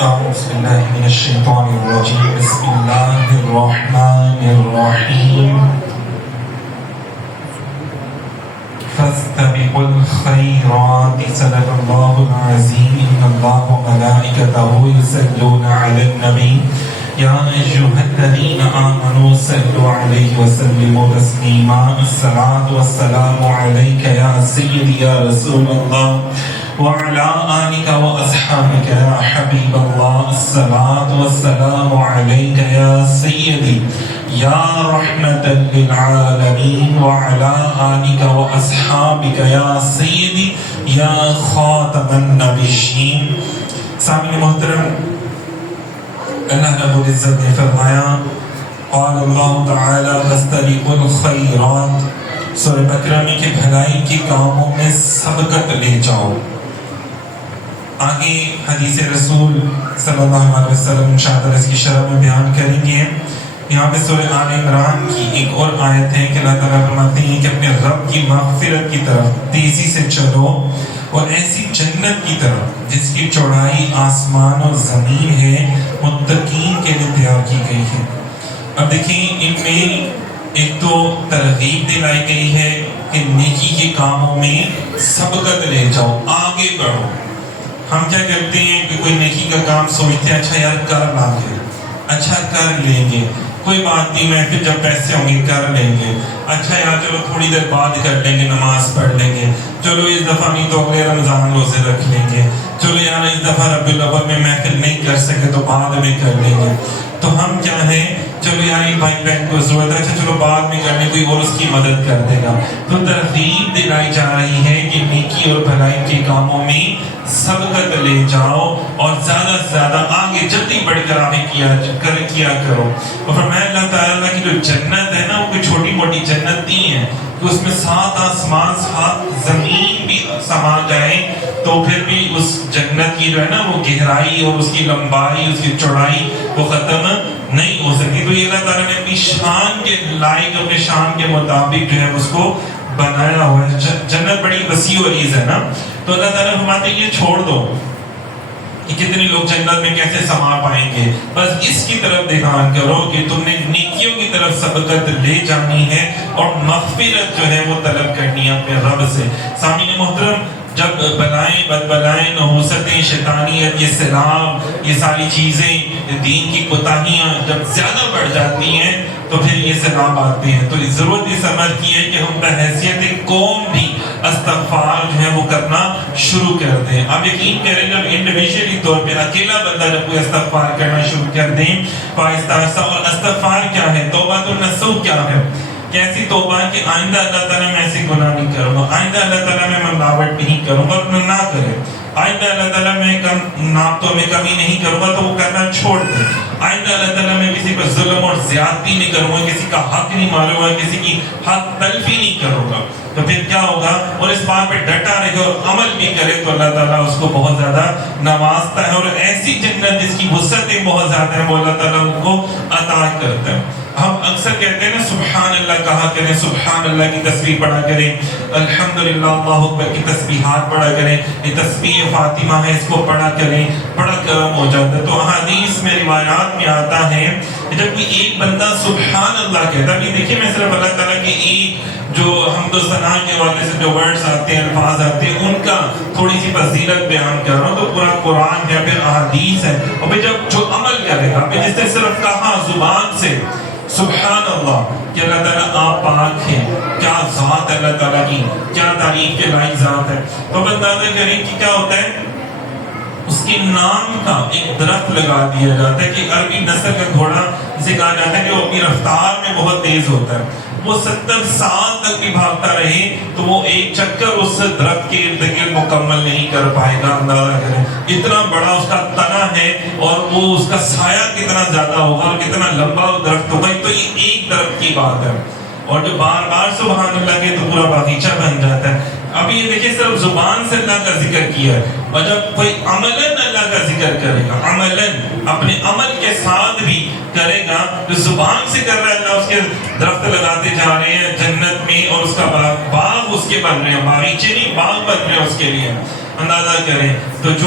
أعوذ بالله من الشيطان الرجيم بسم الله الرحمن الرحيم فاستبقوا الخيرات صدق الله العظيم إن الله وملائكته يصلون على النبي يا أيها الذين آمنوا صلوا عليه وسلموا تسليما الصلاة والسلام عليك يا سيدي يا رسول الله وعلى آلك وأصحابك يا حبيب الله الصلاة والسلام عليك يا سيدي يا رحمة للعالمين وعلى آلك وأصحابك يا سيدي يا خاتم النبيين. سامعین محترم، اللہ رب العزت نے فرمایا قال اللہ تعالی فاستبقوا الخیرات، سورہ بقرہ میں کہ بھلائی کے کاموں میں سبقت لے جاؤ. آگے حدیث رسول صلی اللہ علیہ وسلم انشاءاللہ اس کی شرح میں بیان کریں گے. یہاں پہ سورہ آل عمران کی ایک اور آیت ہے کہ اللہ تعالیٰ فرماتے ہیں کہ اپنے رب کی مغفرت کی طرف تیزی سے چلو اور ایسی جنت کی طرف جس کی چوڑائی آسمان اور زمین ہے متقین کے لیے تیار کی گئی ہے. اب دیکھیں ان میں ایک تو ترغیب دلائی گئی ہے کہ نیکی کے کاموں میں سبقت لے جاؤ، آگے بڑھو. ہم کیا کرتے ہیں کہ کوئی نیکی کا کام سوچتے ہیں اچھا یار کر لیں گے، اچھا کر لیں گے، کوئی بات نہیں، میں پھر جب پیسے ہوں گے کر لیں گے، اچھا یار چلو تھوڑی دیر بعد کر لیں گے، نماز پڑھ لیں گے، چلو اس دفعہ نہیں تو اگلے رمضان روزے رکھ لیں گے، چلو یار اس دفعہ ربیع الاول میں محفل نہیں کر سکے تو بعد میں کر لیں گے. تو ہم کیا ہیں، چلو یار بھائی بہن کو ضرورت ہے، اچھا چلو بعد میں کرنے کوئی اور اس کی مدد کر دے گا. تو ترغیب دلائی جا رہی ہے کہ نیکی اور بھلائی کے کاموں میں سبقت لے جاؤ اور زیادہ سے زیادہ آگے جلدی بڑھ کر آگے کیا کرو. اور فرمایا اللہ تعالیٰ کی جو جنت ہے نا وہ کوئی چھوٹی موٹی جنت نہیں ہے کہ اس میں 7 آسمان 7 زمین بھی سما جائیں تو پھر بھی اس جنت کی جو ہے نا وہ گہرائی اور اس کی لمبائی اس کی چوڑائی وہ ختم نہیں ہو سکتی. تو یہ اللہ تعالیٰ نے اپنی شان کے لائق اپنے شان کے مطابق جو ہے اس کو بنایا ہوا ہے. جنت بڑی وسیع و عریض ہے نا. تو اللہ تعالیٰ فرماتے ہیں یہ چھوڑ دو کہ کتنے لوگ جنت میں کیسے سما پائیں گے، بس اس کی طرف دھیان کرو کہ تم نے نیکیوں کی طرف سبقت لے جانی ہے اور مغفرت جو ہے وہ طلب کرنی ہے اپنے رب سے. سامعین محترم، جب بلائیں بد بلائیں نحوستیں شیطانیت یہ سلام یہ ساری چیزیں دین کی کوتاہیاں جب زیادہ بڑھ جاتی ہیں تو پھر یہ سلام آتے ہیں. تو ضرورت اس عمل کی ہے کہ ہم بحیثیت قوم بھی استغفار جو ہے وہ کرنا شروع کر دیں. آپ یقین کریں جب انڈیویجولی طور پہ اکیلا بندہ جب کوئی استغفار کرنا شروع کر دیں آہستہ آہستہ. اور استغفار کیا ہے، توبہ النصوح کیا ہے، کیسی توبہ کہ آئندہ اللہ تعالیٰ میں ایسے گناہ نہیں کروں گا، آئندہ اللہ تعالیٰ میں ملاوٹ نہیں کروں گا، اور نہ کرے. آئندہ اللہ تعالیٰ میں ناپتوں میں کمی نہیں کروں گا تو وہ کرنا چھوڑ دیں. آئندہ اللہ تعالیٰ میں کسی پر ظلم اور زیادتی نہیں کروں گا، کسی کا حق نہیں ماروں گا، کسی کی حق تلفی نہیں کروں گا. تو پھر کیا ہوگا، اور اس بات پہ ڈٹا رہے اور عمل بھی کرے تو اللہ تعالیٰ اس کو بہت زیادہ نوازتا ہے اور ایسی جنت جس کی وسعتیں بہت زیادہ ہیں وہ اللہ تعالیٰ ان کو عطا کرتا ہے. ہم اکثر کہتے ہیں نا سبحان اللہ کہا کریں، سبحان اللہ کی تسبیح پڑھا کریں، الحمدللہ اللہ اکبر کی تسبیحات پڑھا کریں، یہ تسبیح فاطمہ ہے اس کو پڑھا کریں، بڑا کرم ہو جاتا ہے. تو احادیث میں روایات میں آتا ہے کہ جب کوئی ایک بندہ سبحان اللہ کہتا ہے، دیکھیے میں صرف اللہ تعالیٰ کے ایک جو حمد و ثنا کے حوالے سے جو ورڈز آتے ہیں الفاظ آتے ہیں ان کا تھوڑی سی فضیلت بیان کر رہا ہوں. تو پورا قرآن ہے پھر احادیث ہے، اور پھر جب جو عمل کرے گا پھر جس نے صرف کہا زبان سے سبحان اللہ کہ اللہ تعالیٰ آپ پاک ہیں، کیا ذات ہے اللہ تعالیٰ کی، کیا تعریف کے لائق ذات ہے. تو اب اندازہ کریں کہ کیا ہوتا ہے، اس کے نام کا ایک درخت لگا دیا جاتا ہے کہ عربی نسل کا گھوڑا جسے کہا جاتا ہے کہ وہ اپنی رفتار میں بہت تیز ہوتا ہے، وہ 70 سال تک بھی بھاگتا رہے تو وہ ایک چکر اس درخت کے ارد گرد مکمل نہیں کر پائے گا. اندازہ کریں اتنا بڑا اس کا تنا ہے اور وہ اس کا سایہ کتنا زیادہ ہوگا اور کتنا لمبا وہ درخت ہوگا. تو یہ ایک درخت کی بات ہے، اور جو بار بار سبحان اللہ کے تو پورا باغیچہ بن جاتا ہے. اب یہ دیکھیں صرف زبان سے اللہ کا ذکر کیا ہے، اور جب کوئی عملاً اللہ کا ذکر کرے گا، عملاً اپنے عمل کے ساتھ بھی کرے گا، جو زبان سے کر رہا ہے اللہ اس کے درخت لگاتے جا رہے ہیں جنت میں اور اس کا باغ اس کے بن رہے ہیں، باغیچے نہیں باغ بن رہے ہیں اس کے لیے. اندازہ کریں تو جو